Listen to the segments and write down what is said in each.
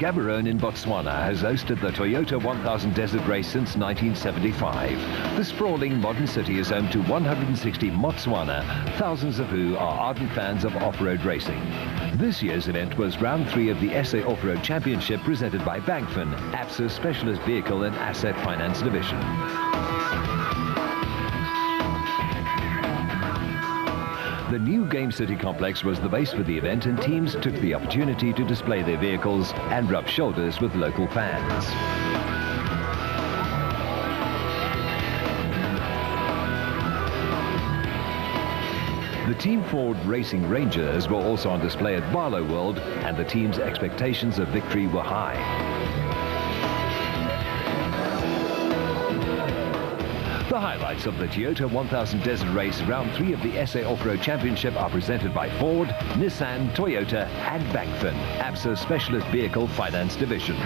Gaborone in Botswana has hosted the Toyota 1000 Desert Race since 1975. The sprawling modern city is home to 160 Motswana, thousands of who are ardent fans of off-road racing. This year's event was round 3 of the SA Off-Road Championship presented by Bankfin, ABSA's specialist vehicle and asset finance division. The new Game City complex was the base for the event, and teams took the opportunity to display their vehicles and rub shoulders with local fans. The Team Ford Racing Rangers were also on display at Barlow World, and the team's expectations of victory were high. The highlights of the Toyota 1000 Desert Race Round 3 of the SA Off-Road Championship are presented by Ford, Nissan, Toyota and Bankfin, ABSA's specialist vehicle finance division.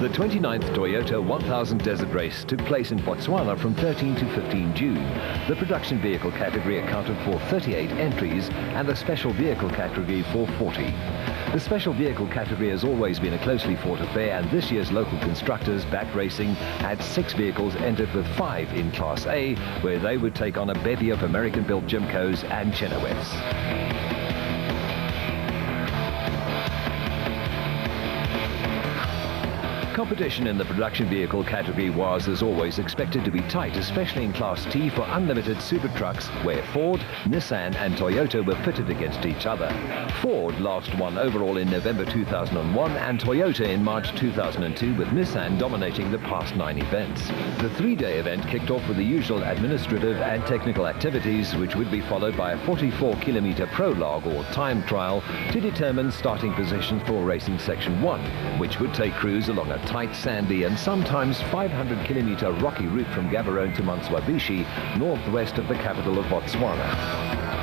The 29th Toyota 1000 Desert Race took place in Botswana from 13 to 15 June. The production vehicle category accounted for 38 entries and the special vehicle category for 40. The special vehicle category has always been a closely fought affair, and this year's local constructors, Back Racing, had 6 vehicles entered with 5 in Class A, where they would take on a bevy of American-built Jimcos and Chenoweths. Competition in the production vehicle category was, as always, expected to be tight, especially in Class T for unlimited super trucks, where Ford, Nissan and Toyota were pitted against each other. Ford last won overall in November 2001 and Toyota in March 2002, with Nissan dominating the past 9 events. The 3-day event kicked off with the usual administrative and technical activities, which would be followed by a 44-kilometer prologue or time trial to determine starting positions for Racing Section 1, which would take crews along a tight, sandy and sometimes 500-kilometer rocky route from Gaborone to Manswabishi, northwest of the capital of Botswana.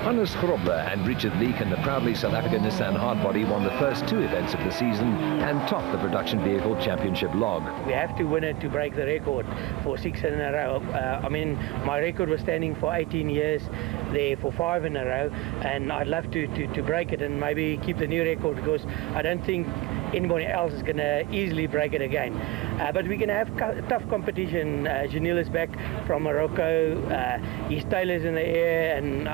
Hannes Grobler and Richard Leek and the proudly South African Nissan Hardbody won the first 2 events of the season and topped the production vehicle championship log. We have to win it to break the record for 6 in a row. I mean, my record was standing for 18 years there for 5 in a row, and I'd love to break it and maybe keep the new record, because I don't think anybody else is going to easily break it again. But we're going to have tough competition. Janil is back from Morocco. His tailor's in the air and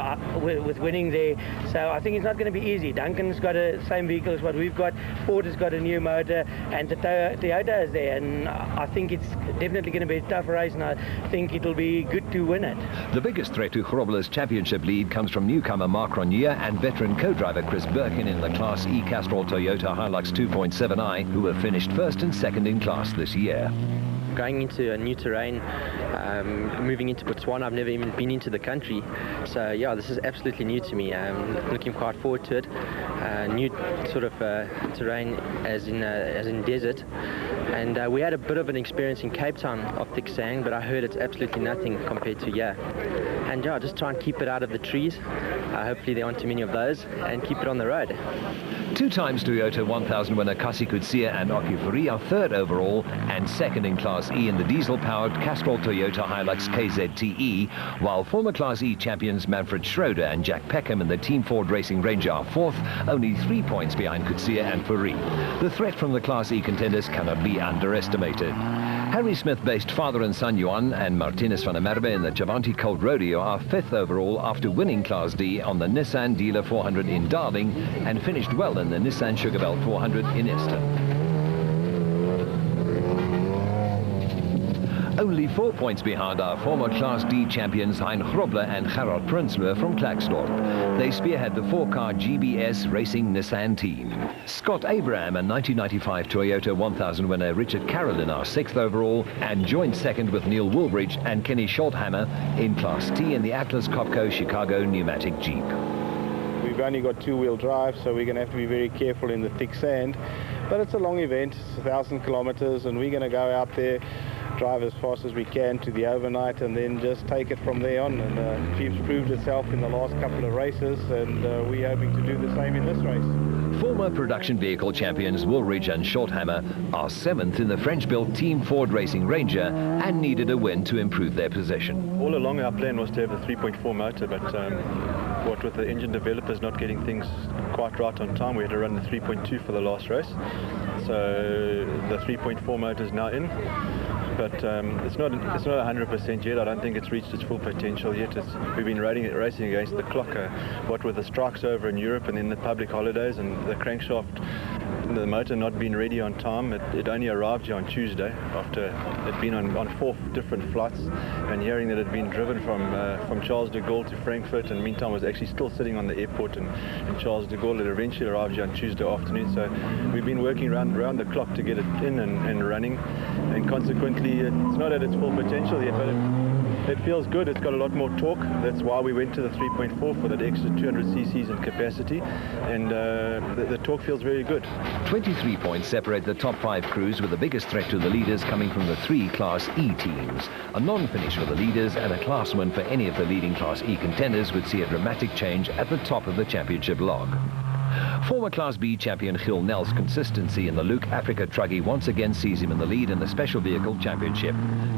with winning there. So I think it's not going to be easy. Duncan's got the same vehicle as what we've got. Ford has got a new motor, and the Toyota is there. And I think it's definitely going to be a tough race, and I think it'll be good to win it. The biggest threat to Grobler's championship lead comes from newcomer Mark Ronier and veteran co-driver Chris Birkin in the Class E Castrol Toyota Hilux 2.7i, who have finished 1st and 2nd in class this year. Going into a new terrain, moving into Botswana, I've never even been into the country, so yeah, this is absolutely new to me. I'm looking quite forward to it. New sort of terrain as in desert, and we had a bit of an experience in Cape Town of thick sand, but I heard it's absolutely nothing compared to here. And yeah, just try and keep it out of the trees. Hopefully there aren't too many of those, and keep it on the road. 2 times Toyota 1000 winner Kasi Kutsia and Aki Fourie are 3rd overall and 2nd in Class E in the diesel-powered Castrol Toyota Hilux KZTE, while former Class E champions Manfred Schroeder and Jack Peckham in the Team Ford Racing Ranger are 4th, only 3 points behind Kutsia and Fourie. The threat from the Class E contenders cannot be underestimated. Harry Smith-based father and son Johan and Martinez van der Merwe in the Chavanti Colt Rodeo are 5th overall after winning Class D on the Nissan Dealer 400 in Darling and finished well in the Nissan Sugarbelt 400 in Eston. Only 4 points behind our former Class D champions Hein Grobler and Gerard Prinsloo from Klerksdorp. They spearhead the 4-car GBS Racing Nissan team. Scott Abraham and 1995 Toyota 1000 winner Richard Carolyn are 6th overall and joint 2nd with Neil Woolbridge and Kenny Schulthammer in Class T in the Atlas Copco Chicago pneumatic Jeep. We've only got 2-wheel drive, so we're going to have to be very careful in the thick sand. But it's a long event, it's 1,000 kilometers, and we're going to go out there, drive as fast as we can to the overnight, and then just take it from there on. And Jeep's proved itself in the last couple of races, and we're hoping to do the same in this race. Former production vehicle champions Woolridge and Shorthammer are 7th in the French-built Team Ford Racing Ranger and needed a win to improve their position. All along our plan was to have a 3.4 motor, but what with the engine developers not getting things quite right on time, we had to run the 3.2 for the last race. So the 3.4 motor is now in. But it's not 100% yet. I don't think it's reached its full potential yet. We've been racing against the clock, what with the strikes over in Europe and then the public holidays and the crankshaft, the motor not being ready on time. It only arrived here on Tuesday after it'd been on 4 different flights, and hearing that it had been driven from Charles de Gaulle to Frankfurt, and meantime was actually still sitting on the airport in Charles de Gaulle. It eventually arrived here on Tuesday afternoon. So we've been working around the clock to get it in and running, and consequently it's not at its full potential yet, but it feels good. It's got a lot more torque. That's why we went to the 3.4 for that extra 200 cc's in capacity, and the torque feels very good. 23 points separate the top 5 crews, with the biggest threat to the leaders coming from the 3 Class E teams. A non-finish for the leaders and a Class 1 for any of the leading Class E contenders would see a dramatic change at the top of the championship log. Former Class B champion Gil Nell's consistency in the Luke Africa Truggy once again sees him in the lead in the Special Vehicle Championship.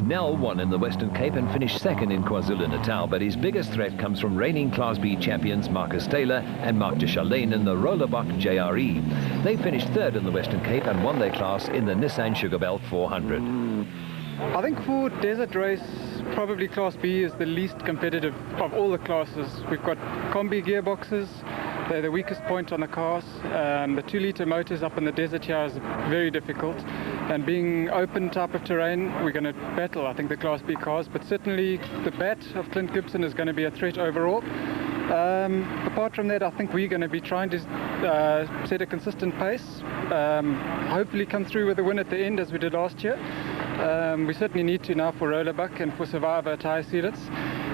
Nell won in the Western Cape and finished 2nd in KwaZulu-Natal, but his biggest threat comes from reigning Class B champions Marcus Taylor and Mark de Chalane in the Rollerbach JRE. They finished 3rd in the Western Cape and won their class in the Nissan Sugarbelt 400. I think for desert race, probably Class B is the least competitive of all the classes. We've got combi gearboxes. They're the weakest point on the cars. The 2-litre motors up in the desert here is very difficult. And being open type of terrain, we're going to battle, I think, the Class B cars. But certainly the bat of Clint Gibson is going to be a threat overall. Apart from that, I think we're going to be trying to set a consistent pace. Hopefully come through with a win at the end as we did last year. We certainly need to now for Rollerbach and for Survivor tyre sealants.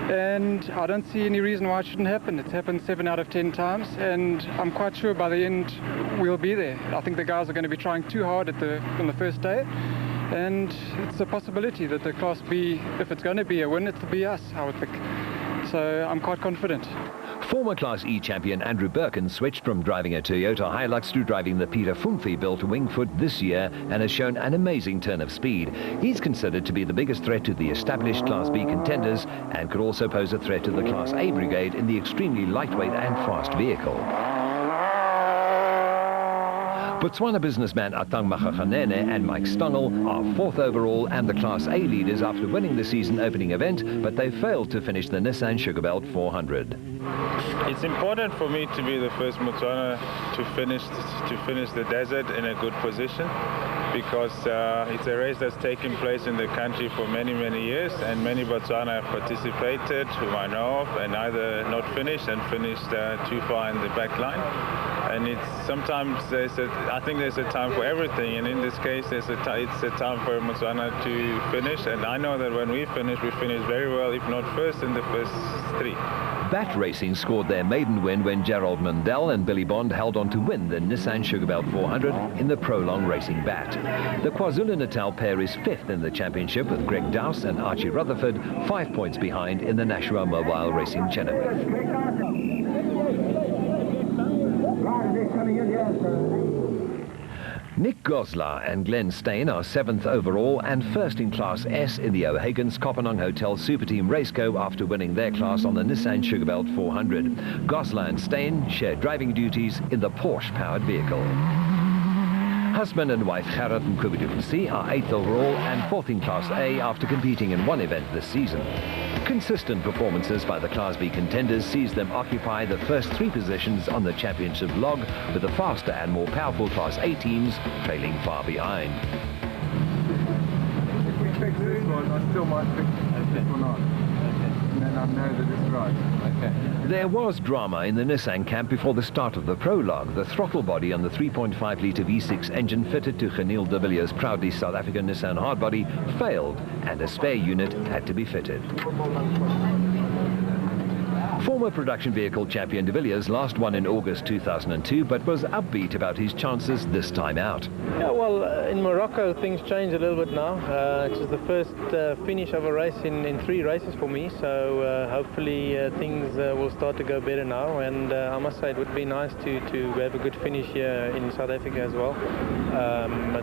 And I don't see any reason why it shouldn't happen. It's happened 7 out of 10 times, and I'm quite sure by the end we'll be there. I think the guys are going to be trying too hard on the first day, and it's a possibility that the Class B, if it's going to be a win, it'll be us, I would think. So I'm quite confident. Former Class E champion Andrew Birkin switched from driving a Toyota Hilux to driving the Peter Funfi-built Wingfoot this year and has shown an amazing turn of speed. He's considered to be the biggest threat to the established Class B contenders and could also pose a threat to the Class A brigade in the extremely lightweight and fast vehicle. Botswana businessman Atang Makgakganene and Mike Stangl are 4th overall and the Class A leaders after winning the season opening event, but they failed to finish the Nissan Sugarbelt 400. It's important for me to be the first Botswana to finish the desert in a good position, because it's a race that's taken place in the country for many years, and many Botswana have participated, whom I know of, and either not finished and finished too far in the back line. And it's sometimes I think there's a time for everything, and in this case it's a time for Botswana to finish, and I know that when we finish very well, if not first, in the first 3. Bat Racing scored their maiden win when Gerald Mundell and Billy Bond held on to win the Nissan Sugarbelt 400 in the Prolong Racing Bat. The KwaZulu-Natal pair is 5th in the championship, with Greg Dowse and Archie Rutherford 5 points behind in the Nashua Mobile Racing Chenoweth. Nick Goslar and Glenn Steyn are 7th overall and 1st in Class S in the O'Hagan's Kopanong Hotel Super Team Raceco after winning their class on the Nissan Sugarbelt 400. Goslar and Steyn share driving duties in the Porsche-powered vehicle. Husband and wife Gerard and Kubidusi are 8th overall and 4th in Class A after competing in one event this season. Consistent performances by the Class B contenders sees them occupy the first 3 positions on the championship log, with the faster and more powerful Class A teams trailing far behind. If we fix this one, I still might fix this one on. And then I know that it's right. Okay. There was drama in the Nissan camp before the start of the prologue. The throttle body on the 3.5-litre V6 engine fitted to Geniel de Villiers' proudly South African Nissan hardbody failed, and a spare unit had to be fitted. Former production vehicle champion de Villiers last won in August 2002, but was upbeat about his chances this time out. Yeah, well, in Morocco things change a little bit now. It was the first finish of a race in 3 races for me, so hopefully things will start to go better now, and I must say it would be nice to have a good finish here in South Africa as well.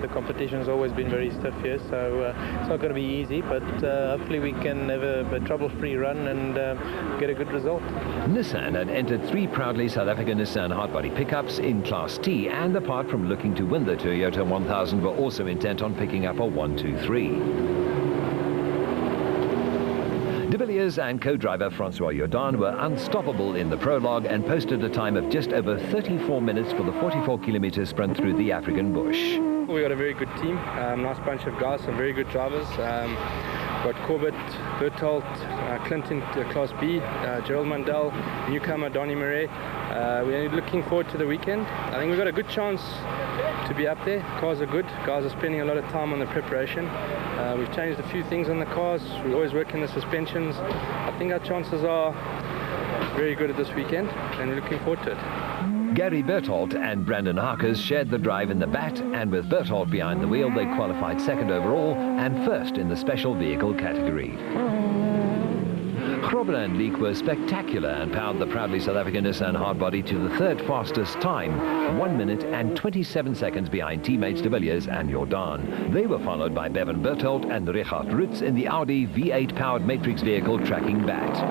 The competition has always been very stiff here, so it's not going to be easy, but hopefully we can have a trouble-free run and get a good result. Nissan had entered 3 proudly South African Nissan hardbody pickups in Class T, and apart from looking to win the Toyota 1000, were also intent on picking up a 1-2-3. De Villiers and co-driver Francois Jordan were unstoppable in the prologue and posted a time of just over 34 minutes for the 44-kilometre sprint through the African bush. We got a very good team, nice bunch of guys, some very good drivers. Got Corbett, Berthold, Clinton, Class B, Gerald Mandel, newcomer Donny Murray. We're looking forward to the weekend. I think we've got a good chance to be up there. Cars are good. Guys are spending a lot of time on the preparation. We've changed a few things on the cars. We always work in the suspensions. I think our chances are very good at this weekend, and we're looking forward to it. Gary Berthold and Brandon Harkers shared the drive in the bat, and with Berthold behind the wheel, they qualified 2nd overall and 1st in the special vehicle category. Grobler and Leek were spectacular and powered the proudly South African Nissan hardbody to the 3rd fastest time, 1 minute and 27 seconds behind teammates de Villiers and Jordan. They were followed by Bevan Berthold and Richard Rutz in the Audi V8 powered Matrix vehicle tracking bat.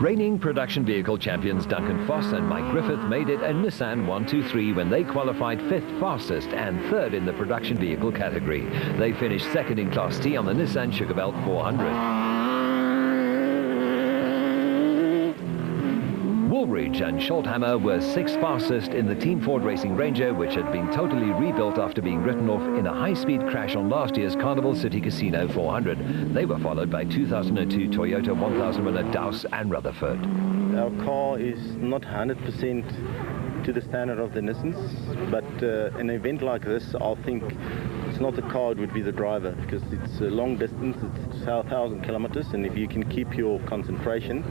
Reigning production vehicle champions Duncan Foss and Mike Griffith made it a Nissan 1-2-3 when they qualified 5th fastest and 3rd in the production vehicle category. They finished 2nd in Class T on the Nissan Sugarbelt 400. Woolridge and Schulthammer were 6th fastest in the Team Ford Racing Ranger, which had been totally rebuilt after being written off in a high-speed crash on last year's Carnival City Casino 400. They were followed by 2002 Toyota 1000 winner Dowse and Rutherford. Our car is not 100% to the standard of the Nissans, but an event like this, I think it's not the car, it would be the driver, because it's a long distance, it's 1,000 kilometers, and if you can keep your concentration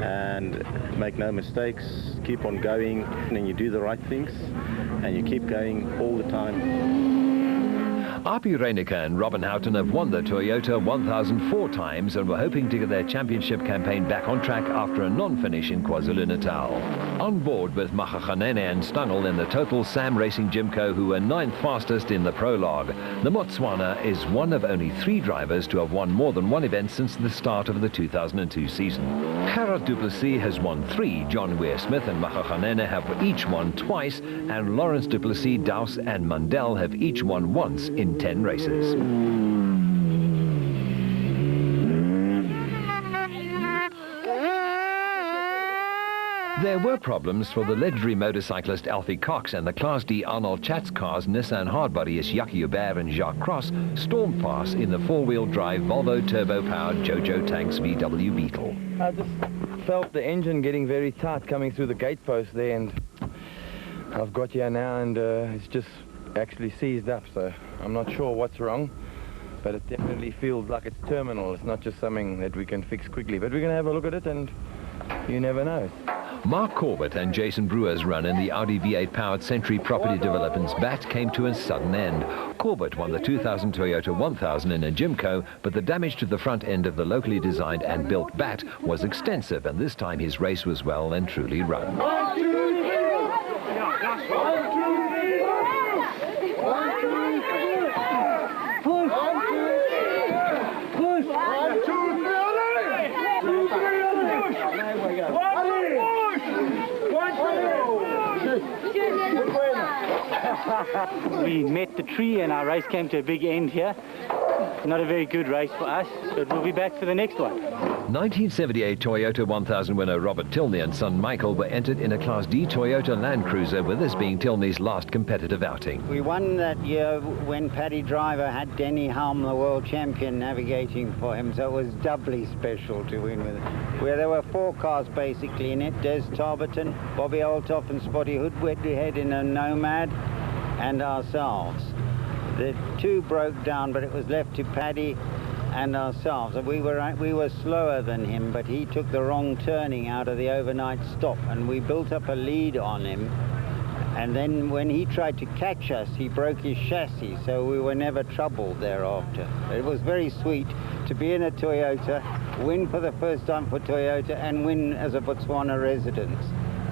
and make no mistakes, keep on going, and you do the right things, and you keep going all the time. Api Reinicke and Robin Houghton have won the Toyota 1000 4 times and were hoping to get their championship campaign back on track after a non-finish in KwaZulu-Natal. On board with Magaghanene and Stangl in the total Sam Racing Jimco, who were 9th fastest in the prologue. The Motswana is one of only 3 drivers to have won more than one event since the start of the 2002 season. Gerard du Plessis has won 3, John Weir-Smith and Magaghanene have each won twice, and Lawrence du Plessis, Dowse and Mundell have each won once in 10 races. There were problems for the legendary motorcyclist Alfie Cox, and the Class D Arnold Chatz cars, Nissan hardbodies Jacques Hubert and Jacques Cross, stormed past in the 4-wheel drive Volvo turbo-powered Jojo Tanks VW Beetle. I just felt the engine getting very tight coming through the gate post there, and I've got here now, and it's just actually seized up, so I'm not sure what's wrong, but it definitely feels like it's terminal. It's not just something that we can fix quickly, but we're going to have a look at it, and you never know. Mark Corbett and Jason Brewer's run in the Audi V8 powered Century Property Development's bat came to a sudden end. Corbett won the 2000 Toyota 1000 in a Jimco, but the damage to the front end of the locally designed and built bat was extensive, and this time his race was well and truly run. 1, 2, 3. 1, 2, 3. 1, 2, 3. Push. 1, 2, 3. Push. 1, 2, 3. 2, 3. We met the tree and our race came to a big end here. Not a very good race for us, but we'll be back for the next one. 1978 Toyota 1000 winner Robert Tilney and son Michael were entered in a Class D Toyota Land Cruiser, with this being Tilney's last competitive outing. We won that year when Paddy Driver had Denny Helm, the world champion, navigating for him, so it was doubly special to win with it. Where there were 4 cars basically in it: Des Tarberton, Bobby Olthoff and Spotty Hoodhead in a Nomad, and ourselves. The 2 broke down, but it was left to Paddy and ourselves. We were slower than him, but he took the wrong turning out of the overnight stop, and we built up a lead on him. And then when he tried to catch us, he broke his chassis, so we were never troubled thereafter. It was very sweet to be in a Toyota, win for the first time for Toyota, and win as a Botswana resident.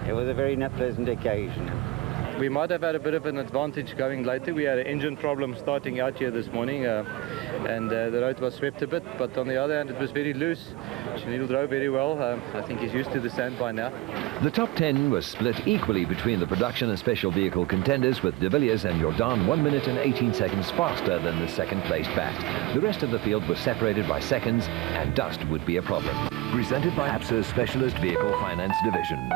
It was a very pleasant occasion. We might have had a bit of an advantage going later. We had an engine problem starting out here this morning, and the road was swept a bit, but on the other hand it was very loose. Chenil drove very well. I think he's used to the sand by now. The top 10 was split equally between the production and special vehicle contenders, with De Villiers and Jordan 1 minute and 18 seconds faster than the second-placed bat. The rest of the field was separated by seconds, and dust would be a problem. Presented by ABSA's Specialist Vehicle Finance Division.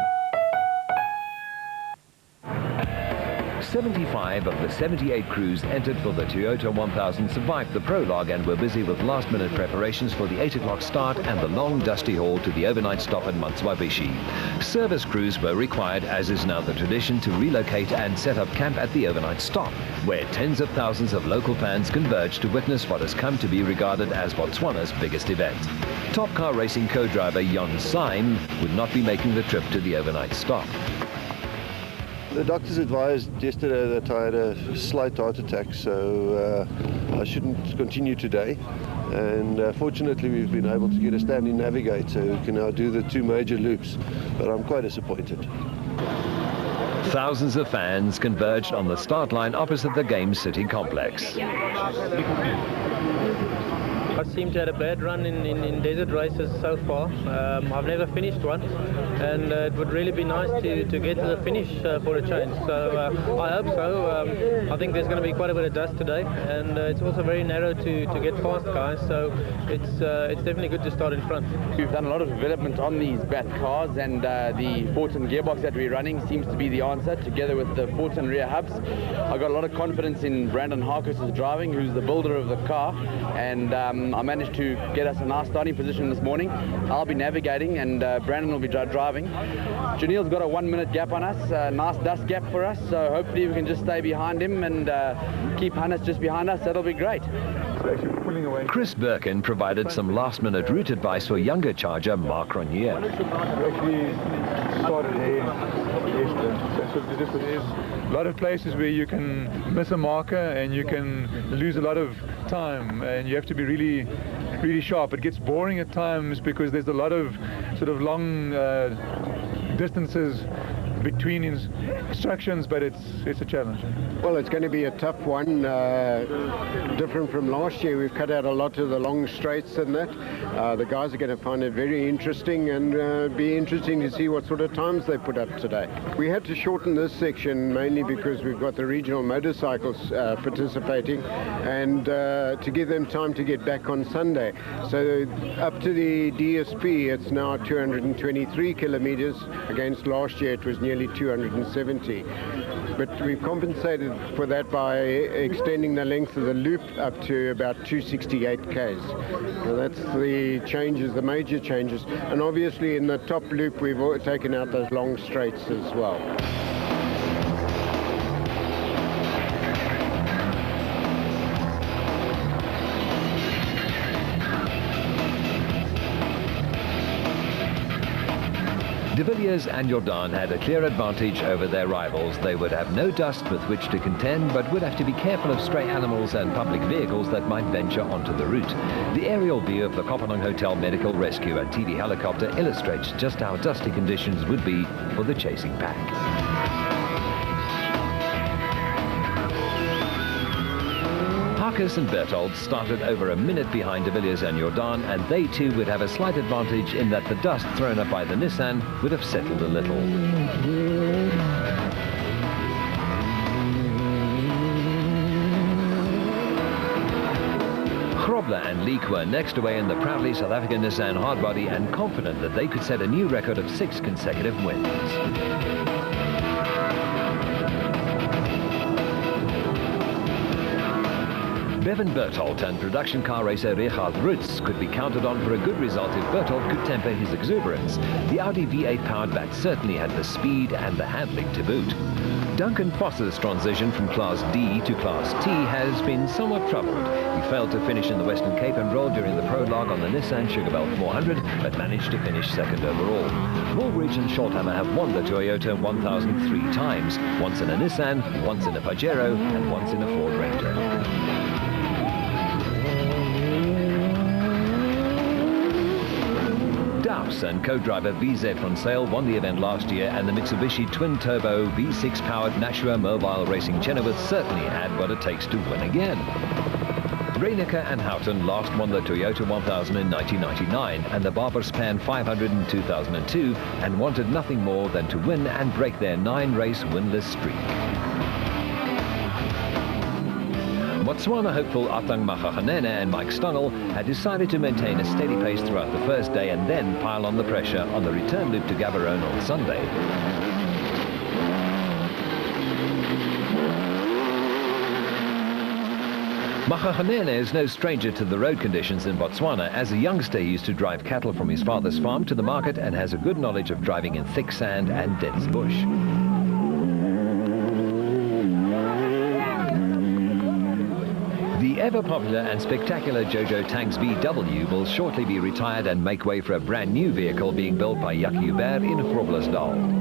75 of the 78 crews entered for the Toyota 1000 survived the prologue and were busy with last-minute preparations for the 8 o'clock start and the long, dusty haul to the overnight stop in Manswabishi. Service crews were required, as is now the tradition, to relocate and set up camp at the overnight stop, where tens of thousands of local fans converge to witness what has come to be regarded as Botswana's biggest event. Top Car Racing co-driver Jan Syme would not be making the trip to the overnight stop. The doctors advised yesterday that I had a slight heart attack, so I shouldn't continue today. And fortunately we've been able to get a standing navigator who can now do the 2 major loops, but I'm quite disappointed. Thousands of fans converged on the start line opposite the Game City complex. I seem to have had a bad run in desert races so far. I've never finished one, and it would really be nice to get to the finish for a change. So I hope so. I think there's going to be quite a bit of dust today, and it's also very narrow to get past guys, so it's definitely good to start in front. We've done a lot of development on these BAT cars, and the Fortin gearbox that we're running seems to be the answer, together with the Fortin rear hubs. I've got a lot of confidence in Brandon Harkis' driving, who's the builder of the car, and I managed to get us a nice starting position this morning. I'll be navigating and Brandon will be driving. Janil's got a 1 minute gap on us, a nice dust gap for us, so hopefully we can just stay behind him and keep Hannes just behind us. That'll be great. Chris Birkin provided some last-minute route advice for younger charger Mark Ronier. Actually started here yesterday. That's what the difference is. A lot of places where you can miss a marker and you can lose a lot of time, and you have to be really sharp. It gets boring at times because there's a lot of sort of long distances between instructions, but it's a challenge. Well, it's going to be a tough one, different from last year. We've cut out a lot of the long straights and that. The guys are going to find it very interesting, and be interesting to see what sort of times they put up today. We had to shorten this section mainly because we've got the regional motorcycles participating, and to give them time to get back on Sunday. So up to the DSP, it's now 223 kilometers. Against last year it was nearly 270. But we've compensated for that by extending the length of the loop up to about 268 k's. So that's the changes, the major changes. And obviously in the top loop we've taken out those long straights as well. De Villiers and Jordan had a clear advantage over their rivals. They would have no dust with which to contend, but would have to be careful of stray animals and public vehicles that might venture onto the route. The aerial view of the Kopanang Hotel Medical Rescue and TV helicopter illustrates just how dusty conditions would be for the chasing pack. Harkis and Berthold started over a minute behind De Villiers and Jordan, and they too would have a slight advantage in that the dust thrown up by the Nissan would have settled a little. Grobler and Leek were next away in the proudly South African Nissan hardbody, and confident that they could set a new record of 6 consecutive wins. Bevan Berthold and production car racer Richard Rutz could be counted on for a good result if Berthold could temper his exuberance. The Audi V8 powered bat certainly had the speed and the handling to boot. Duncan Foster's transition from Class D to Class T has been somewhat troubled. He failed to finish in the Western Cape and rolled during the prologue on the Nissan Sugarbelt 400, but managed to finish second overall. Woolbridge and Schulthammer have won the Toyota 1000 3 times, once in a Nissan, once in a Pajero, and once in a Ford Ranger. Douse and co-driver VZ van Sail won the event last year, and the Mitsubishi twin-turbo V6-powered Nashua Mobile Racing Chenoweth certainly had what it takes to win again. Reinecker and Houghton last won the Toyota 1000 in 1999 and the Barber Span 500 in 2002, and wanted nothing more than to win and break their 9-race winless streak. Botswana hopeful Atang Makgakganene and Mike Stangl had decided to maintain a steady pace throughout the first day and then pile on the pressure on the return loop to Gaborone on Sunday. Makgakganene is no stranger to the road conditions in Botswana. As a youngster, he used to drive cattle from his father's farm to the market and has a good knowledge of driving in thick sand and dense bush. The ever-popular and spectacular Jojo Tanks VW will shortly be retired and make way for a brand new vehicle being built by Jack Hubert in Groblersdal.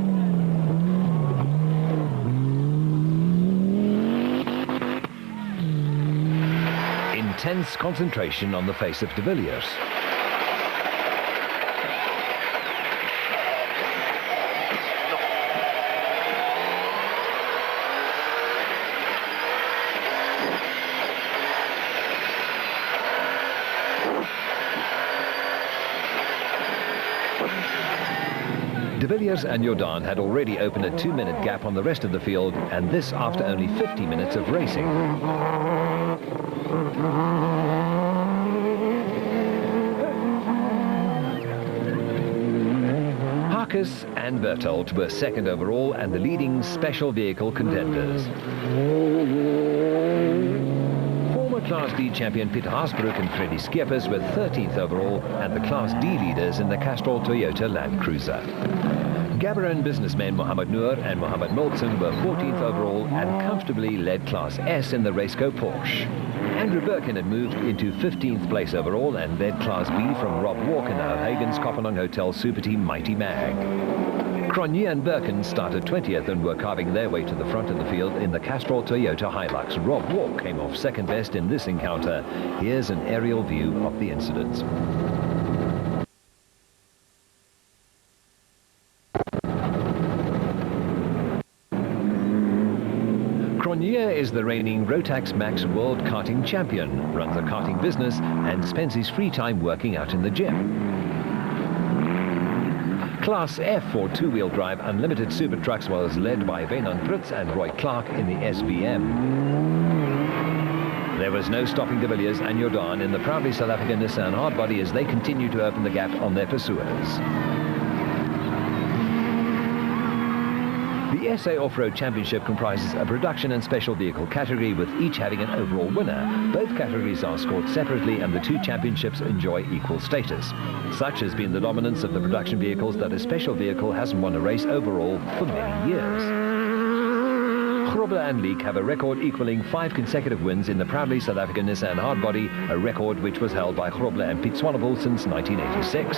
Intense concentration on the face of de Villiers. De Villiers and Jordan had already opened a 2-minute gap on the rest of the field, and this after only 50 minutes of racing. Harkes and Berthold were second overall and the leading special vehicle contenders. Class D champion Peter Haasbroek and Freddie Skeppers were 13th overall and the Class D leaders in the Castrol Toyota Land Cruiser. Gaborone businessmen Mohammed Noor and Mohammed Milton were 14th overall and comfortably led Class S in the Raceco Porsche. Andrew Birkin had moved into 15th place overall and led Class B from Rob Walker in O'Hagan's Kopanang Hotel Super Team Mighty Mag. Cronje and Birkin started 20th and were carving their way to the front of the field in the Castrol Toyota Hilux. Rob Walk came off second best in this encounter. Here's an aerial view of the incident. Cronje is the reigning Rotax Max World Karting Champion, runs a karting business and spends his free time working out in the gym. Class F for two-wheel drive unlimited super trucks was led by Wynand Brits and Roy Clark in the SBM. There was no stopping de Villiers and Jordan in the proudly South African Nissan hardbody as they continue to open the gap on their pursuers. The SA Off-Road Championship comprises a production and special vehicle category, with each having an overall winner. Both categories are scored separately and the two championships enjoy equal status. Such has been the dominance of the production vehicles that a special vehicle hasn't won a race overall for many years. Grobler and Leek have a record equaling 5 consecutive wins in the proudly South African Nissan hardbody, a record which was held by Grobler and Piet Swanepoel since 1986.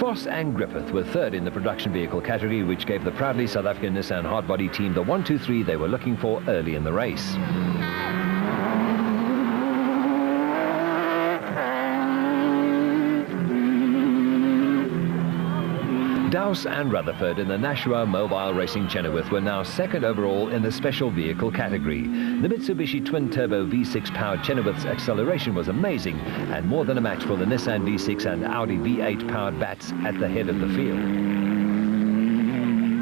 Foss and Griffith were third in the production vehicle category, which gave the proudly South African Nissan hardbody team the 1-2-3 they were looking for early in the race. Douse and Rutherford in the Nashua Mobile Racing Chenoweth were now second overall in the special vehicle category. The Mitsubishi twin-turbo V6 powered Chenoweth's acceleration was amazing and more than a match for the Nissan V6 and Audi V8 powered bats at the head of the field.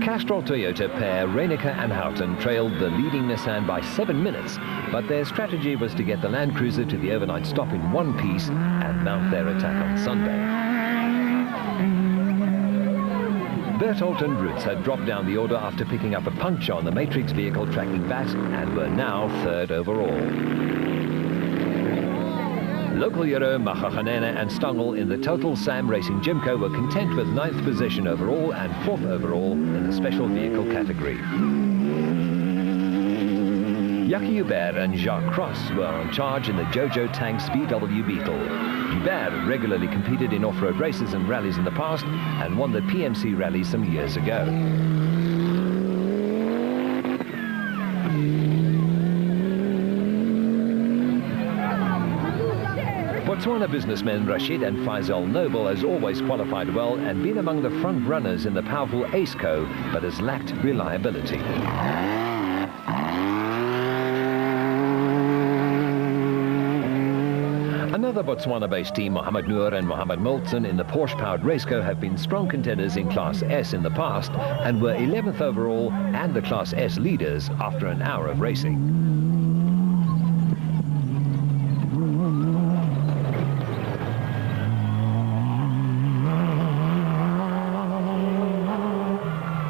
Castrol Toyota pair Reinecker and Houghton trailed the leading Nissan by 7 minutes, but their strategy was to get the Land Cruiser to the overnight stop in one piece and mount their attack on Sunday. Berthold and Roots had dropped down the order after picking up a puncture on the Matrix vehicle tracking Bat and were now third overall. Local Euro, Machachanena and Stangl in the Total Sam Racing Jimco were content with 9th position overall and 4th overall in the special vehicle category. Jackie Hubert and Jacques Cross were on charge in the Jojo Tanks VW Beetle. Hubert regularly competed in off-road races and rallies in the past and won the PMC rally some years ago. Botswana businessmen Rashid and Faisal Noble has always qualified well and been among the front runners in the powerful ACECO, but has lacked reliability. Another Botswana-based team, Mohamed Noor and Mohamed Moltzen in the Porsche-powered Raceco, have been strong contenders in Class S in the past and were 11th overall and the Class S leaders after an hour of racing.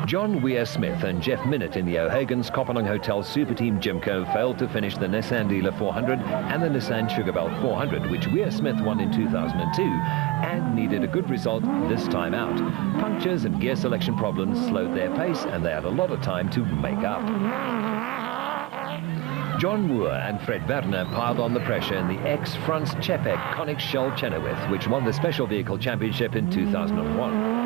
John Weir-Smith and Jeff Minnett in the O'Hagan's Kopanang Hotel Super Team Jimco failed to finish the Nissan Dealer 400 and the Nissan Sugarbelt 400, which Weir-Smith won in 2002 and needed a good result this time out. Punctures and gear selection problems slowed their pace and they had a lot of time to make up. John Moore and Fred Werner piled on the pressure in the ex-Franz Czepek Koenigsegg Shell Chenoweth, which won the Special Vehicle Championship in 2001.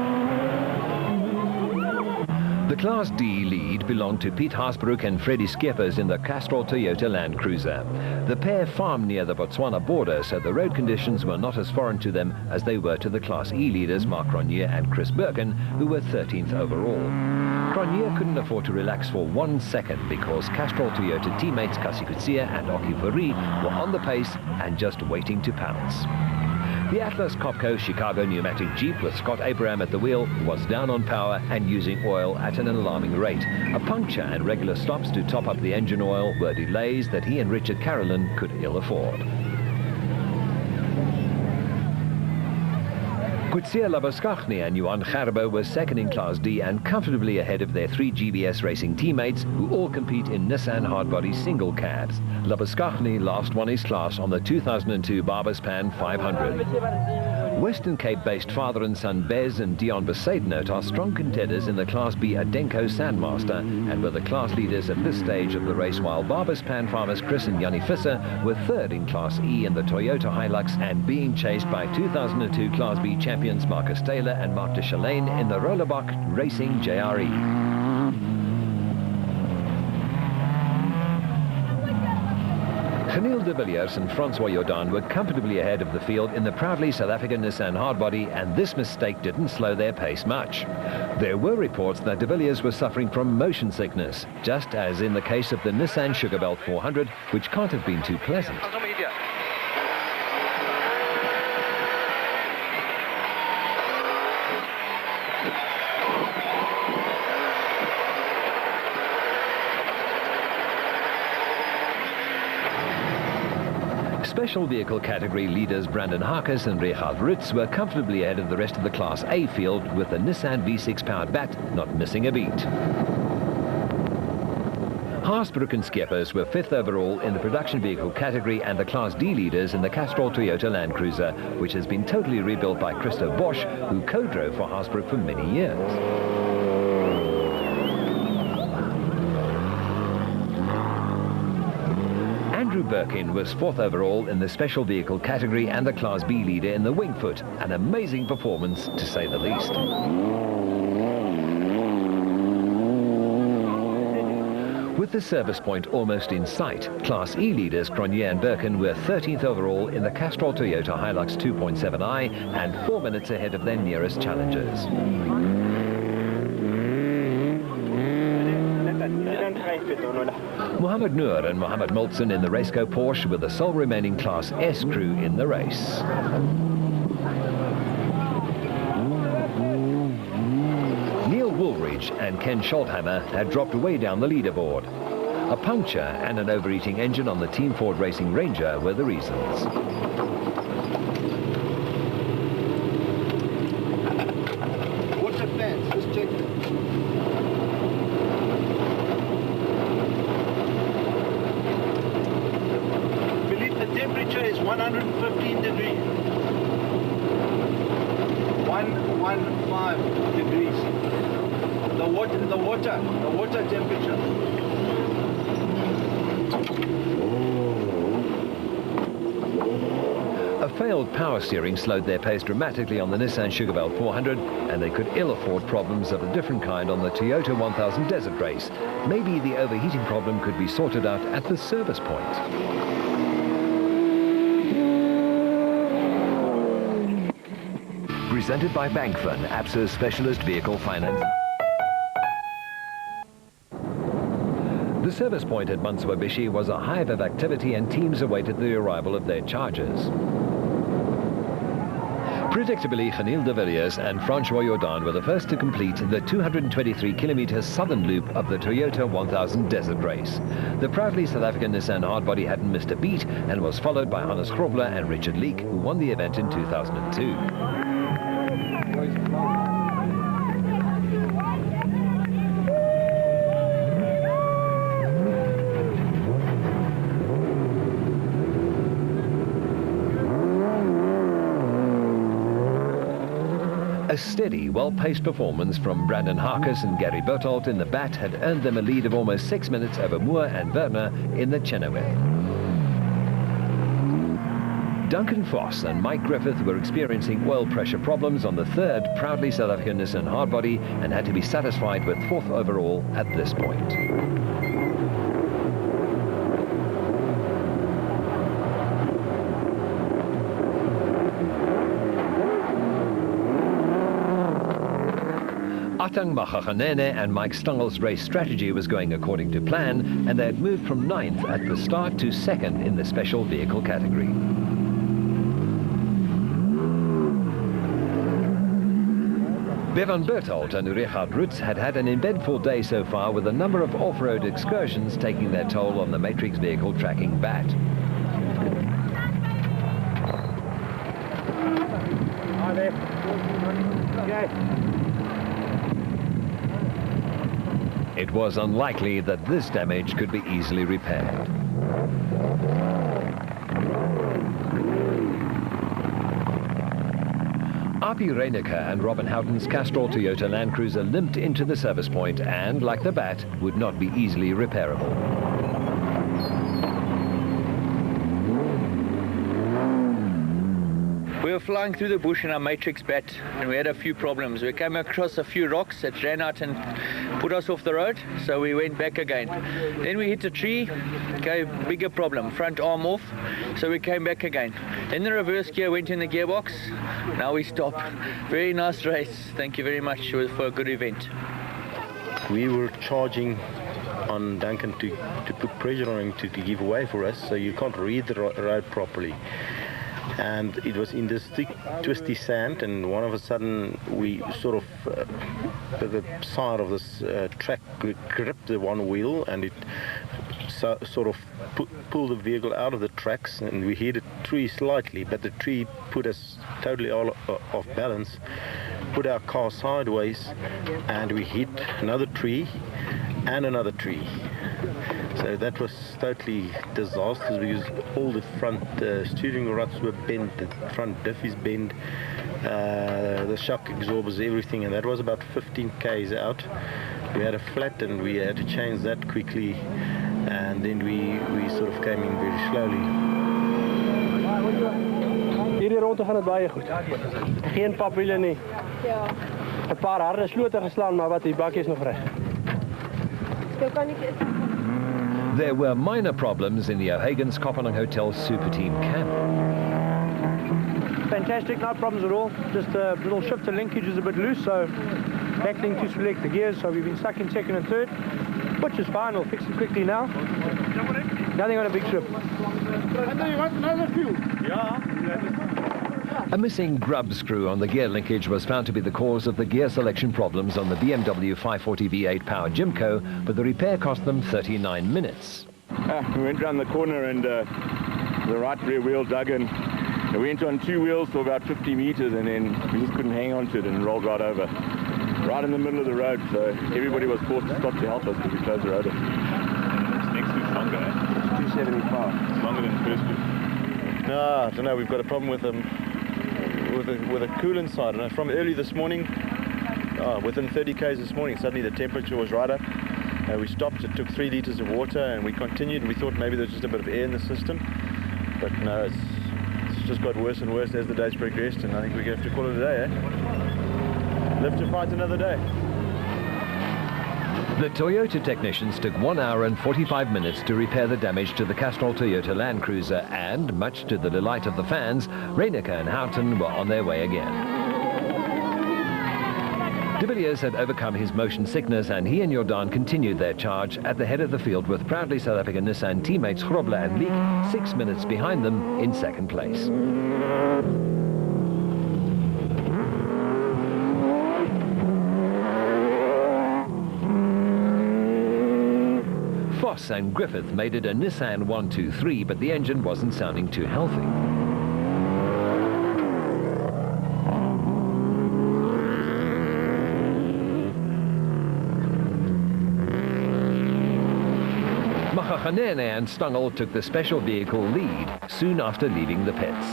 The Class D lead belonged to Piet Haasbroek and Freddie Skeppers in the Castrol Toyota Land Cruiser. The pair farmed near the Botswana border, so the road conditions were not as foreign to them as they were to the Class E leaders Mark Cronje and Chris Birkin, who were 13th overall. Cronje couldn't afford to relax for 1 second because Castrol Toyota teammates Kasi Kutsia and Oki Furi were on the pace and just waiting to pounce. The Atlas Copco Chicago pneumatic Jeep with Scott Abraham at the wheel was down on power and using oil at an alarming rate. A puncture and regular stops to top up the engine oil were delays that he and Richard Carolyn could ill afford. Kutsia Labuskaghni and Johan Gerbo were second in Class D and comfortably ahead of their 3 GBS racing teammates who all compete in Nissan hardbody single cabs. Labuskaghni last won his class on the 2002 Barbaspan 500. Western Cape-based father and son Bez and Dion Besaidnout are strong contenders in the Class B Adenko Sandmaster and were the class leaders at this stage of the race, while Barbaspan farmers Chris and Jannie Visser were third in Class E in the Toyota Hilux and being chased by 2002 Class B champions Marcus Taylor and Mark de Chalane in the Rollerbach Racing JRE. Geniel de Villiers and Francois Jordan were comfortably ahead of the field in the proudly South African Nissan hardbody, and this mistake didn't slow their pace much. There were reports that de Villiers was suffering from motion sickness, just as in the case of the Nissan Sugarbelt 400, which can't have been too pleasant. Special vehicle category leaders Brandon Harkes and Richard Ritz were comfortably ahead of the rest of the Class A field, with the Nissan V6 powered Bat not missing a beat. Haasbroek and Skeppers were 5th overall in the production vehicle category and the Class D leaders in the Castrol Toyota Land Cruiser, which has been totally rebuilt by Christo Bosch, who co-drove for Haasbroek for many years. Andrew Birkin was 4th overall in the special vehicle category and the Class B leader in the Wingfoot, an amazing performance to say the least. With the service point almost in sight, Class E leaders Cronje and Birkin were 13th overall in the Castrol Toyota Hilux 2.7i and 4 minutes ahead of their nearest challengers. Mohamed Noor and Mohamed Moltzen in the Raceco Porsche were the sole remaining Class S crew in the race. Neil Woolridge and Ken Scholthammer had dropped way down the leaderboard. A puncture and an overheating engine on the Team Ford Racing Ranger were the reasons. Water fans, just check. 115 degrees. 115 degrees. The water temperature. A failed power steering slowed their pace dramatically on the Nissan Sugarbelt 400, and they could ill afford problems of a different kind on the Toyota 1000 Desert Race. Maybe the overheating problem could be sorted out at the service point. Presented by Bankfin, ABSA's specialist vehicle finance. The service point at Manswabishi was a hive of activity, and teams awaited the arrival of their chargers. Predictably, Geniel de Villiers and Francois Jordan were the first to complete the 223-kilometre southern loop of the Toyota 1000 Desert Race. The proudly South African Nissan hardbody hadn't missed a beat and was followed by Hannes Grobler and Richard Leek, who won the event in 2002. A steady, well-paced performance from Brandon Harkes and Gary Berthold in the BAT had earned them a lead of almost 6 minutes over Moore and Werner in the Chenoweth. Duncan Foss and Mike Griffith were experiencing oil pressure problems on the third proudly South African Nissan hardbody and had to be satisfied with 4th overall at this point. Atang Machaganene and Mike Stangel's race strategy was going according to plan, and they had moved from 9th at the start to 2nd in the special vehicle category. Bevan Berthold and Richard Rutz had had an eventful day so far, with a number of off-road excursions taking their toll on the Matrix vehicle tracking BAT. Hi there. Okay. It was unlikely that this damage could be easily repaired. Api Reinecker and Robin Houghton's Castrol Toyota Land Cruiser limped into the service point and, like the BAT, would not be easily repairable. We were flying through the bush in our Matrix BAT and we had a few problems. We came across a few rocks that ran out and put us off the road, so we went back again. Then we hit a tree, okay, bigger problem, front arm off, so we came back again. Then the reverse gear went in the gearbox, now we stopped. Very nice race, thank you very much for a good event. We were charging on Duncan to put pressure on him to give way for us, so you can't read the road properly. And it was in this thick, twisty sand, and all of a sudden we sort of, the side of this track gripped the one wheel, and it sort of pulled the vehicle out of the tracks, and we hit a tree slightly, but the tree put us totally all off balance, put our car sideways, and we hit another tree and another tree. So that was totally disastrous because all the front steering rods were bent, the front diff is bent, the shock absorbers, everything, and that was about 15 k's out. We had a flat and we had to change that quickly, and then we sort of came in very slowly. Hierdie ronde gaan het baie goed. Geen papwiele nie. Ja. 'n paar harde slote geslaan, maar wat die bakkie is nog reg. There were minor problems in the O'Hagan's Kopanang Hotel Super Team camp. Fantastic, no problems at all. Just a little shifter linkage is a bit loose, so backling to select the gears, so we've been stuck in second and third, which is fine, we'll fix it quickly now. Nothing on a big ship. And then you want another few? Yeah. A missing grub screw on the gear linkage was found to be the cause of the gear selection problems on the BMW 540 V8 Power Jimco, but the repair cost them 39 minutes. We went around the corner and the right rear wheel dug in. We went on two wheels for about 50 meters and then we just couldn't hang on to it and rolled right over. Right in the middle of the road, so everybody was forced to stop to help us because we closed the road. Next week's longer, eh? 275. It's longer than the first week. No, I don't know. We've got a problem with with a coolant side. And from early this morning, within 30 k's this morning, suddenly the temperature was right up. We stopped. It took 3 liters of water, and we continued. We thought maybe there was just a bit of air in the system, but no, it's just got worse and worse as the days progressed. And I think we're going to have to call it a day. Live to fight another day. The Toyota technicians took 1 hour and 45 minutes to repair the damage to the Castrol Toyota Land Cruiser, and, much to the delight of the fans, Reyneke and Houghton were on their way again. De Villiers had overcome his motion sickness, and he and Jordan continued their charge at the head of the field, with proudly South African Nissan teammates Grobler and Leek 6 minutes behind them in second place. Foss and Griffith made it a Nissan 123, but the engine wasn't sounding too healthy. Makhakanene and Stangl took the special vehicle lead soon after leaving the pits.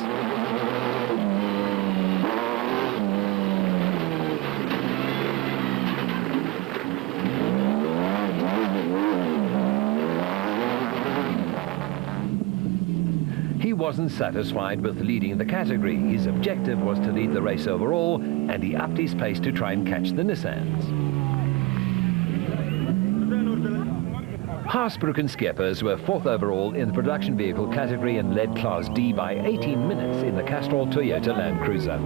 He wasn't satisfied with leading the category. His objective was to lead the race overall, and he upped his pace to try and catch the Nissans. Haasbroek and Skeppers were 4th overall in the production vehicle category and led Class D by 18 minutes in the Castrol Toyota Land Cruiser.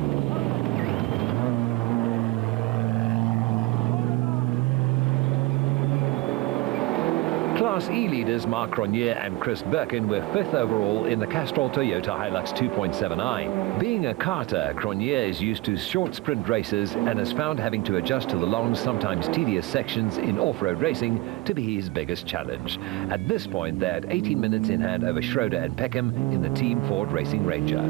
Class E leaders Mark Cronje and Chris Birkin were 5th overall in the Castrol Toyota Hilux 2.7i. Being a karter, Cronje is used to short sprint races and has found having to adjust to the long, sometimes tedious sections in off-road racing to be his biggest challenge. At this point, they had 18 minutes in hand over Schroeder and Peckham in the Team Ford Racing Ranger.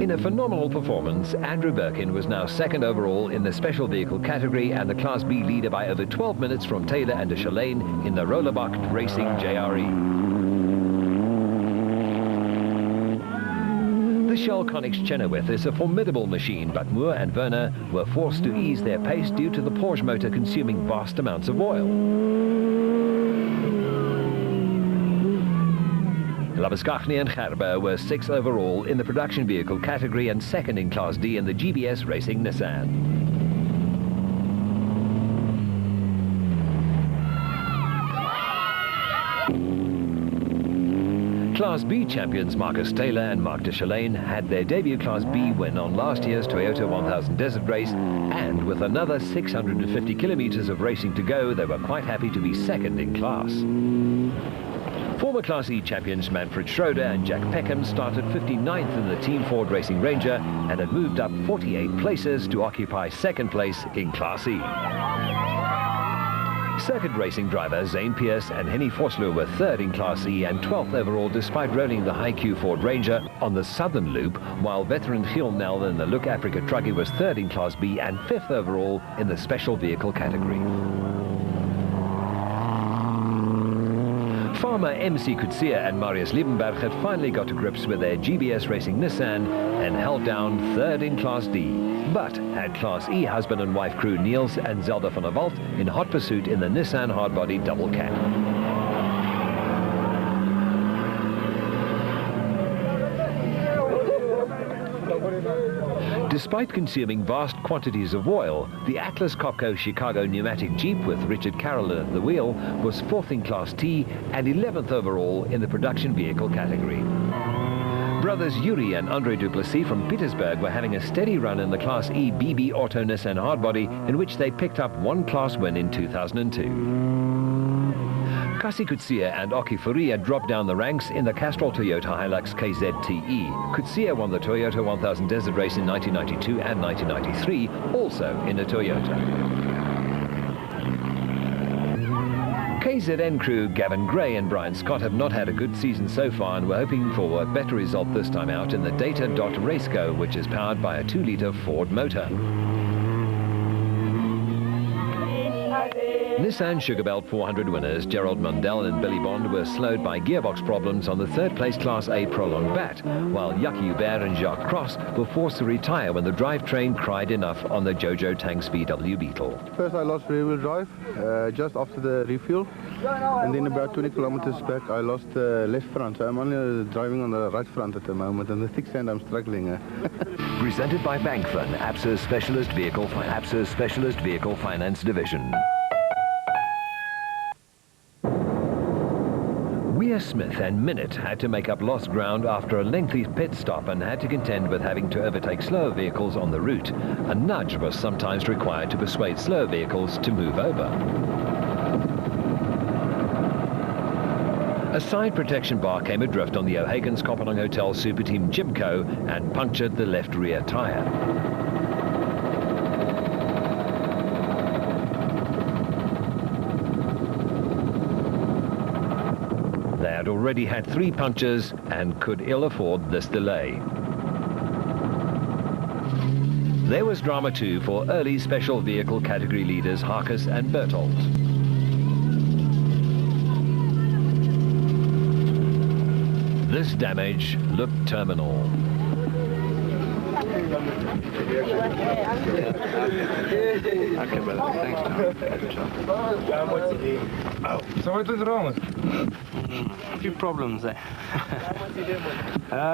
In a phenomenal performance, Andrew Birkin was now 2nd overall in the special vehicle category and the Class B leader by over 12 minutes from Taylor and de Chalane in the Rollerbach Racing JRE. The Shell Connex Chenoweth is a formidable machine, but Moore and Werner were forced to ease their pace due to the Porsche motor consuming vast amounts of oil. Labuschagne and Gerber were 6th overall in the production vehicle category and 2nd in Class D in the GBS Racing Nissan. Class B champions Marcus Taylor and Mark de Chalane had their debut Class B win on last year's Toyota 1000 Desert Race, and with another 650 kilometers of racing to go, they were quite happy to be 2nd in class. Former Class E champions Manfred Schroeder and Jack Peckham started 59th in the Team Ford Racing Ranger and had moved up 48 places to occupy 2nd place in Class E. Circuit racing drivers Zane Pierce and Henny Vosloo were 3rd in Class E and 12th overall despite rolling the high-Q Ford Ranger on the southern loop, while veteran Giel Nel in the Look Africa Truckie was 3rd in Class B and 5th overall in the special vehicle category. Farmer MC Coetzee and Marius Liebenberg had finally got to grips with their GBS Racing Nissan and held down 3rd in Class D, but had Class E husband and wife crew Niels and Zelda van der Walt in hot pursuit in the Nissan hardbody double cab. Despite consuming vast quantities of oil, the Atlas Copco Chicago pneumatic Jeep with Richard Carroll at the wheel was 4th in Class T and 11th overall in the production vehicle category. Brothers Yuri and Andre Duplessis from Petersburg were having a steady run in the Class E BB Auto Nissan hardbody, in which they picked up 1 class win in 2002. Kasi Coetzee and Oki Faria dropped down the ranks in the Castrol Toyota Hilux KZTE. Coetzee won the Toyota 1000 Desert Race in 1992 and 1993, also in a Toyota. KZN crew Gavin Gray and Brian Scott have not had a good season so far and were hoping for a better result this time out in the Data Dot Raceco, which is powered by a 2-litre Ford motor. Nissan Sugarbelt 400 winners Gerald Mundell and Billy Bond were slowed by gearbox problems on the third-place Class A prolonged bat, while Jacques Hubert and Jacques Cross were forced to retire when the drivetrain cried enough on the Jojo Tanks VW Beetle. First I lost rear-wheel drive just after the refuel, and then about 20 kilometers back I lost the left front, so I'm only driving on the right front at the moment, and the thick sand I'm struggling. Presented by Bankfin, ABSA's Specialist Vehicle Finance Division. Weir Smith and Minute had to make up lost ground after a lengthy pit stop and had to contend with having to overtake slower vehicles on the route. A nudge was sometimes required to persuade slower vehicles to move over. A side protection bar came adrift on the O'Hagan's Kopanang Hotel Super Team Jimco and punctured the left rear tyre. They had already had 3 punctures and could ill afford this delay. There was drama too for early special vehicle category leaders Harkus and Berthold. This damage looked terminal. Okay, brother. Thanks, So what is wrong? A few problems there.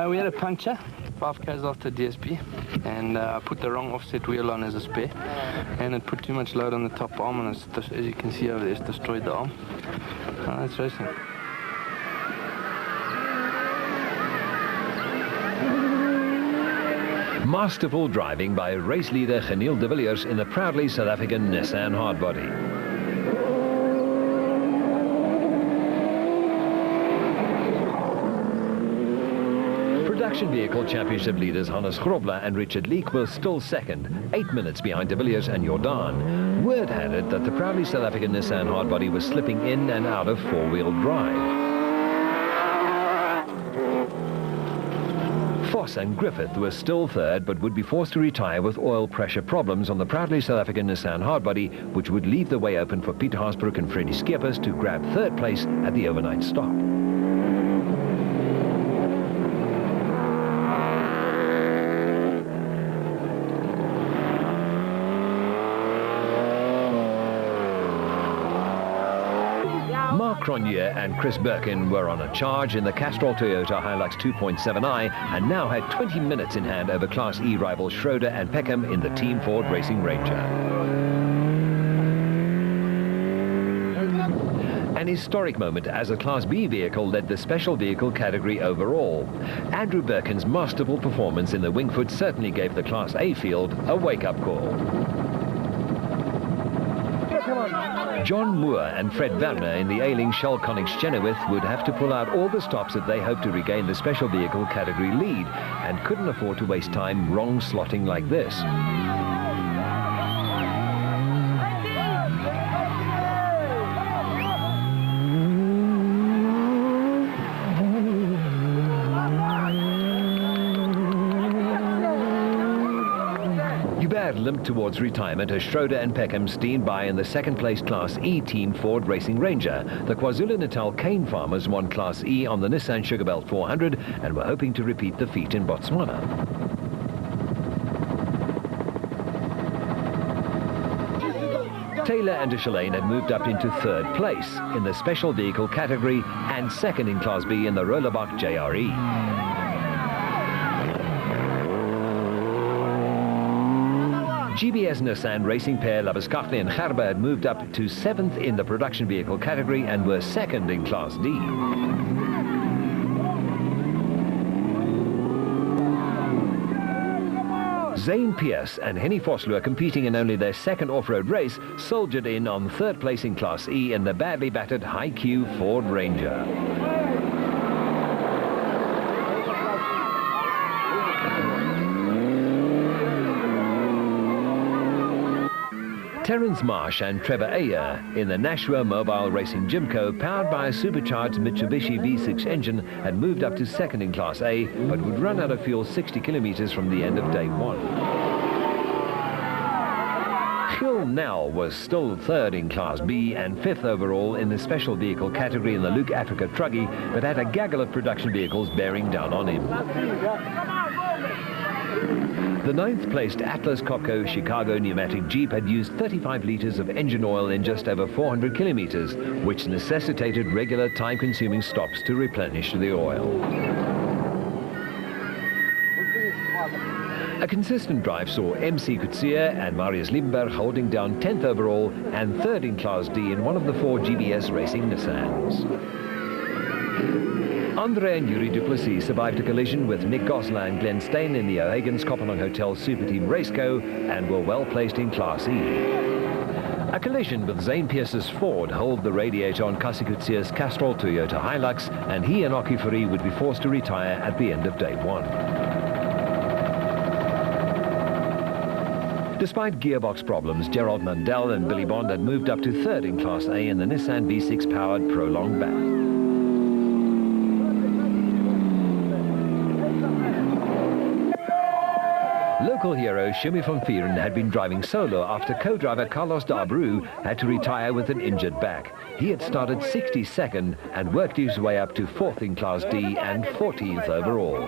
We had a puncture 5 k's after DSP, and I put the wrong offset wheel on as a spare, and it put too much load on the top arm, and it's, as you can see over there, it's destroyed the arm. That's racing. Masterful driving by race leader Geniel de Villiers in the proudly South African Nissan hardbody. Production Vehicle Championship leaders Hannes Grobler and Richard Leek were still second, 8 minutes behind de Villiers and Jordan. Word had it that the proudly South African Nissan hardbody was slipping in and out of four-wheel drive. Foss and Griffith were still third, but would be forced to retire with oil pressure problems on the proudly South African Nissan hardbody, which would leave the way open for Pieter Haasbroek and Freddie Skeepers to grab third place at the overnight stop. Mark Cronje and Chris Birkin were on a charge in the Castrol Toyota Hilux 2.7i and now had 20 minutes in hand over Class E rivals Schroeder and Peckham in the Team Ford Racing Ranger. An historic moment as a Class B vehicle led the special vehicle category overall. Andrew Birkin's masterful performance in the Wingfoot certainly gave the Class A field a wake-up call. John Moore and Fred Werner in the ailing Shell Connex Chenoweth would have to pull out all the stops that they hoped to regain the special vehicle category lead and couldn't afford to waste time wrong slotting like this. Limped towards retirement as Schroeder and Peckham steamed by in the second-place Class E Team Ford Racing Ranger. The KwaZulu-Natal cane farmers won Class E on the Nissan Sugarbelt 400 and were hoping to repeat the feat in Botswana. Taylor and de Chalane had moved up into third place in the special vehicle category and second in Class B in the Rollerbach JRE. GBS Nissan racing pair Labuschagne and Gerber had moved up to 7th in the production vehicle category and were second in Class D. Zane Pierce and Henny Vosloo, competing in only their second off-road race, soldiered in on third place in Class E in the badly battered High-Q Ford Ranger. Terence Marsh and Trevor Ayer in the Nashua Mobile Racing Jimco, powered by a supercharged Mitsubishi V6 engine, had moved up to second in Class A, but would run out of fuel 60 kilometers from the end of day one. Phil Nell was still third in Class B and fifth overall in the special vehicle category in the Luke Africa Truggy, but had a gaggle of production vehicles bearing down on him. The 9th placed Atlas Copco Chicago pneumatic Jeep had used 35 litres of engine oil in just over 400 kilometres, which necessitated regular time-consuming stops to replenish the oil. A consistent drive saw MC Kutsia and Marius Liebenberg holding down 10th overall and 3rd in Class D in one of the 4 GBS Racing Nissans. Andre and Yuri Duplessis survived a collision with Nick Gosselin and Glenn Steyn in the O'Hagan's Kopenhagen Hotel Super Team Raceco and were well placed in Class E. A collision with Zane Pierce's Ford held the radiator on Kasi Kutsia's Castrol Toyota Hilux, and he and Okifuri would be forced to retire at the end of day 1. Despite gearbox problems, Gerald Mandel and Billy Bond had moved up to 3rd in Class A in the Nissan V6 powered Prolong Back. Local hero Shimi van Vieren had been driving solo after co-driver Carlos D'Abreu had to retire with an injured back. He had started 62nd and worked his way up to 4th in Class D and 14th overall.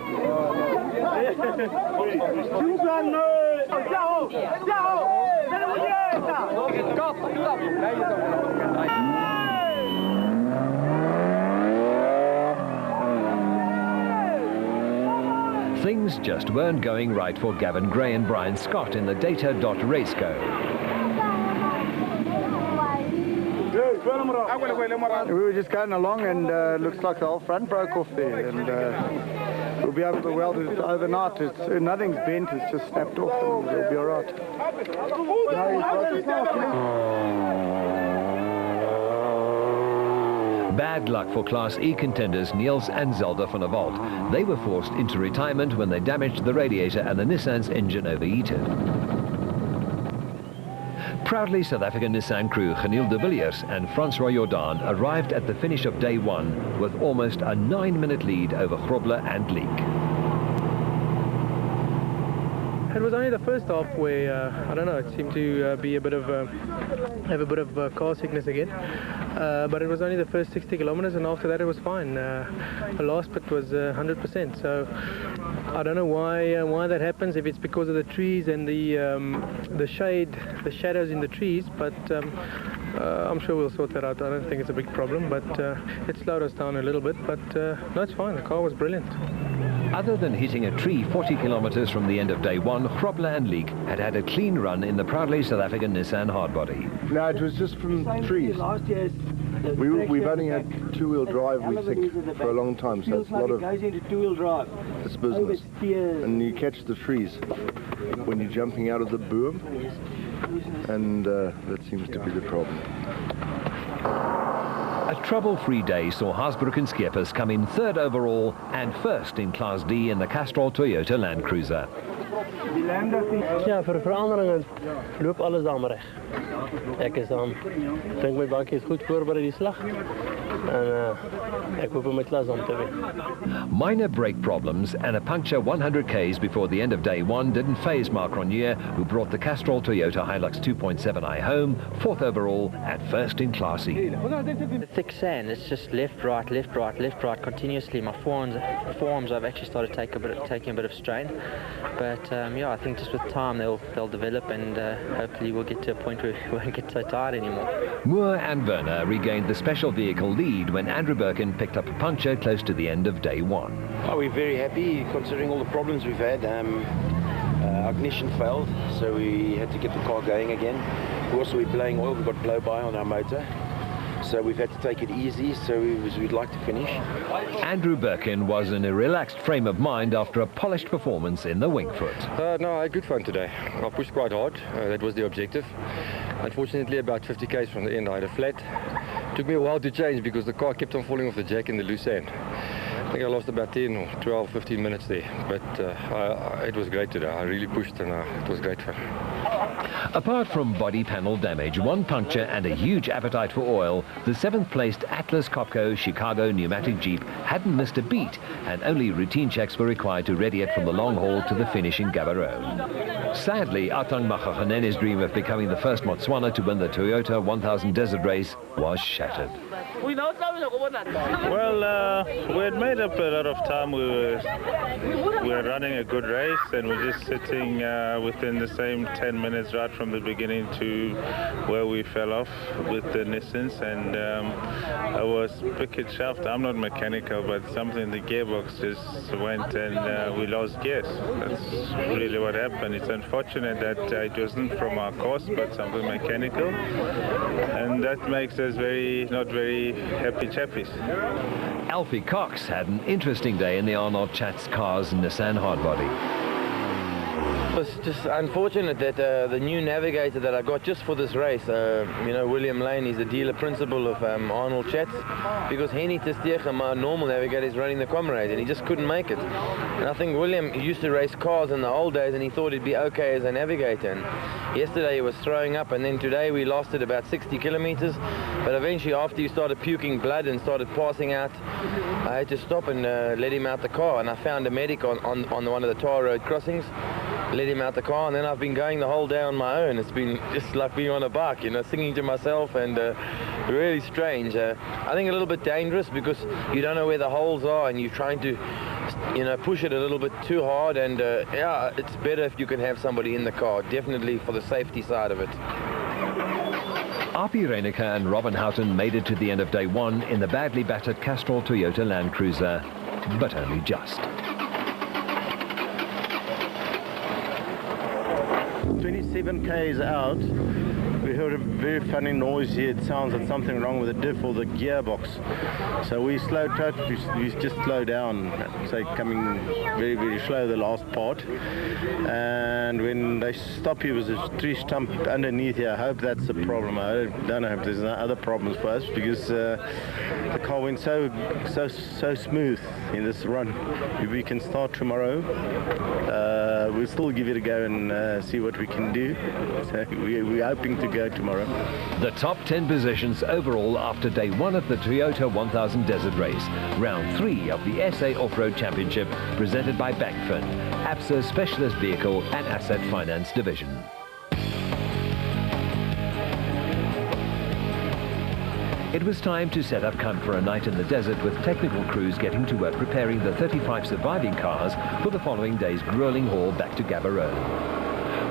Things just weren't going right for Gavin Gray and Brian Scott in the Data Raceco. We were just going along and looks like the whole front broke off there, and we'll be able to weld it overnight. Nothing's bent, it's just snapped off and we'll be all right. Bad luck for Class E contenders Niels and Zelda van der Walt. They were forced into retirement when they damaged the radiator and the Nissan's engine overheated. Proudly South African Nissan crew Geniel de Villiers and Francois Jordan arrived at the finish of day 1 with almost a 9-minute lead over Grobler and Leek. It was only the first half where, I don't know, it seemed to be a bit of, have a bit of car sickness again. But it was only the first 60 kilometers, and after that it was fine. The last bit was 100%, so I don't know why that happens, if it's because of the trees and the shadows in the trees, but I'm sure we'll sort that out. I don't think it's a big problem, but it slowed us down a little bit, but no, it's fine. The car was brilliant. Other than hitting a tree 40 kilometers from the end of day 1, Grobler and Leek had had a clean run in the proudly South African Nissan hardbody. No, it was just from trees. We've only had two-wheel drive, we think, for a long time, so it's a lot of it's business. And you catch the trees when you're jumping out of the boom, and that seems to be the problem. A trouble-free day saw Haasbroek and Schippers come in 3rd overall and 1st in Class D in the Castrol Toyota Land Cruiser. Ja, voor de veranderingen loopt alles allemaal recht. Ik denk mijn bakje is goed voorbereid die slag. En ik hoop hem met klas om te winnen. Minor brake problems and a puncture 100 k's before the end of day 1 didn't faze Marc Ronier, who brought the Castrol Toyota Hilux 2.7i home, 4th overall and 1st in Class E. The thick sand, it's just left, right, left, right, left, right continuously. My forearms I've actually started taking a bit of strain, but yeah, I think just with time they'll develop, and hopefully we'll get to a point where we won't get so tired anymore. Moore and Werner regained the special vehicle lead when Andrew Birkin picked up a puncture close to the end of day 1. Oh, we're very happy considering all the problems we've had. Our ignition failed, so we had to get the car going again. Also, we're blowing oil, we've got blow-by on our motor. So we've had to take it easy, so we'd like to finish. Andrew Birkin was in a relaxed frame of mind after a polished performance in the Wingfoot. No, I had good fun today. I pushed quite hard. That was the objective. Unfortunately, about 50 k's from the end, I had a flat. It took me a while to change because the car kept on falling off the jack in the loose sand. I think I lost about 10 or 12, 15 minutes there, but it was great today. I really pushed and it was great fun. Apart from body panel damage, one puncture and a huge appetite for oil, the 7th placed Atlas Copco Chicago pneumatic Jeep hadn't missed a beat, and only routine checks were required to ready it from the long haul to the finish in Gaborone. Sadly, Atang Makganene's dream of becoming the first Botswana to win the Toyota 1000 Desert Race was shattered. Well, we had made up a lot of time. We were running a good race, and we're just sitting within the same 10 minutes right from the beginning to where we fell off with the Nissans, and I was picket shaft. I'm not mechanical, but something the gearbox just went and we lost gears. That's really what happened. It's unfortunate that it wasn't from our course, but something mechanical, and that makes us not very happy chappies. Alfie Cox had an interesting day in the Arnold Chat's Cars Nissan hardbody. It was just unfortunate that the new navigator that I got just for this race, you know, William Lane, he's the dealer principal of Arnold Chats, because Henny Testegen, my normal navigator, is running the Comrade, and he just couldn't make it. And I think William used to race cars in the old days, and he thought he'd be okay as a navigator. And yesterday he was throwing up, and then today we lasted about 60 kilometers. But eventually, after he started puking blood and started passing out, I had to stop and let him out the car. And I found a medic on one of the tar road crossings, let him out the car, and then I've been going the whole day on my own. It's been just like being on a bike, you know, singing to myself, and really strange. I think a little bit dangerous because you don't know where the holes are, and you're trying to, you know, push it a little bit too hard, and yeah, it's better if you can have somebody in the car, definitely for the safety side of it. Api Reiniger and Robin Houghton made it to the end of day one in the badly battered Castrol Toyota Land Cruiser, but only just. 27 k's out, we heard a very funny noise here. It sounds like something wrong with the diff or the gearbox. So we slowed out, we just slowed down, say coming very, very slow the last part. And when they stop here, there's a tree stump underneath here. I hope that's the problem. I don't know if there's other problems for us, because the car went so smooth in this run. If we can start tomorrow, we'll still give it a go and see what we can do. So we're hoping to go tomorrow. The top 10 positions overall after day one of the Toyota 1000 Desert Race, round 3 of the SA Off-Road Championship, presented by Backfin, ABSA's specialist vehicle and asset finance division. It was time to set up camp for a night in the desert, with technical crews getting to work preparing the 35 surviving cars for the following day's grueling haul back to Gaborone.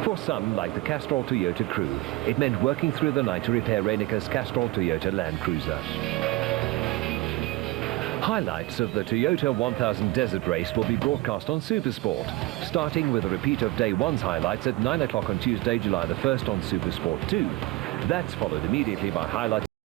For some, like the Castrol Toyota crew, it meant working through the night to repair Reiniger's Castrol Toyota Land Cruiser. Highlights of the Toyota 1000 Desert Race will be broadcast on SuperSport, starting with a repeat of day one's highlights at 9 o'clock on Tuesday, July the 1st on SuperSport 2. That's followed immediately by highlights